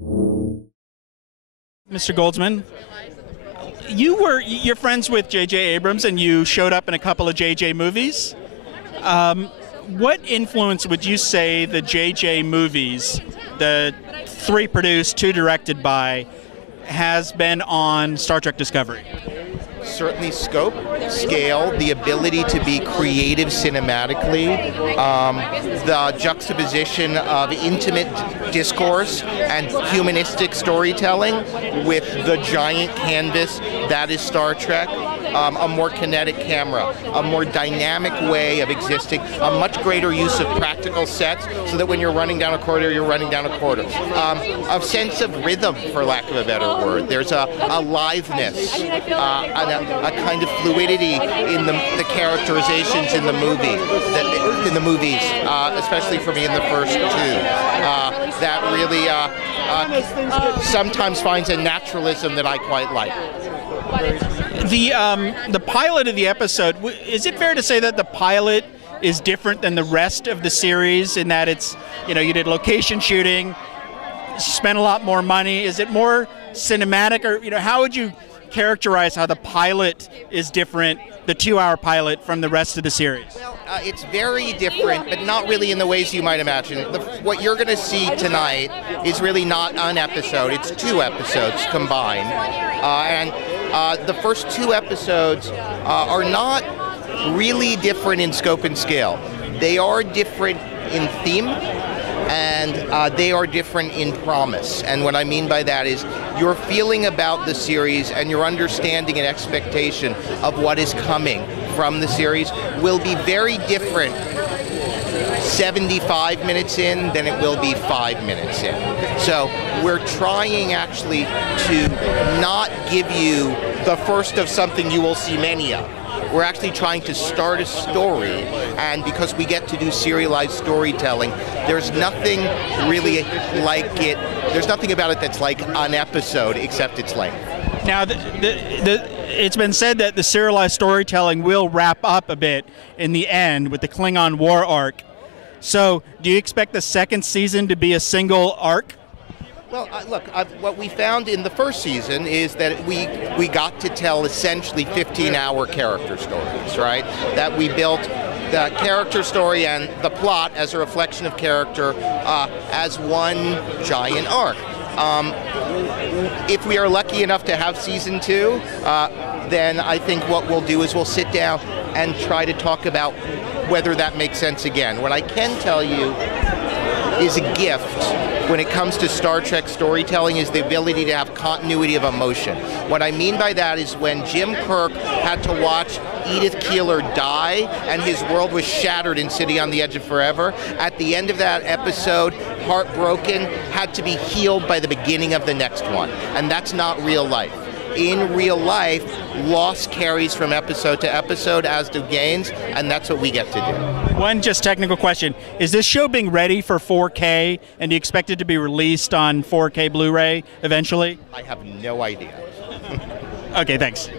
Mr. Goldsman, you're friends with J.J. Abrams, and you showed up in a couple of J.J. movies. What influence would you say the J.J. movies, the 3 produced, 2 directed by, has been on Star Trek Discovery? Certainly scope, scale, the ability to be creative cinematically, the juxtaposition of intimate discourse and humanistic storytelling with the giant canvas that is Star Trek, a more kinetic camera, a more dynamic way of existing, a much greater use of practical sets so that when you're running down a corridor, you're running down a corridor. A sense of rhythm, for lack of a better word. There's a litheness, and a kind of fluidity in the characterizations in the movies, especially for me in the first 2, that really sometimes finds a naturalism that I quite like. The pilot of the episode, is it fair to say that the pilot is different than the rest of the series in that it's, you did location shooting, spent a lot more money? Is it more cinematic, or how would you characterize how the pilot is different, the 2-hour pilot, from the rest of the series? Well, it's very different, but not really in the ways you might imagine. What you're going to see tonight is really not an episode, it's 2 episodes combined. And the first 2 episodes are not really different in scope and scale. They are different in theme, and they are different in promise. And what I mean by that is your feeling about the series and your understanding and expectation of what is coming from the series will be very different 75 minutes in than it will be 5 minutes in. So we're trying actually to not give you the first of something you will see many of. We're actually trying to start a story, and because we get to do serialized storytelling, there's nothing really like it. There's nothing about it that's like an episode except its length. Now, it's been said that the serialized storytelling will wrap up a bit in the end with the Klingon War arc. So, do you expect the second season to be a single arc? Well, look, what we found in the first season is that we got to tell essentially 15-hour character stories, right? That we built the character story and the plot as a reflection of character as one giant arc. If we are lucky enough to have season 2, then I think what we'll do is we'll sit down and try to talk about whether that makes sense again. What I can tell you is a gift when it comes to Star Trek storytelling is the ability to have continuity of emotion. What I mean by that is when Jim Kirk had to watch Edith Keeler die and his world was shattered in City on the Edge of Forever, at the end of that episode, heartbroken, had to be healed by the beginning of the next one. And that's not real life. In real life, loss carries from episode to episode, as do gains, and that's what we get to do. One just technical question. Is this show being ready for 4K, and do you expect it to be released on 4K Blu-ray eventually? I have no idea. Okay, thanks.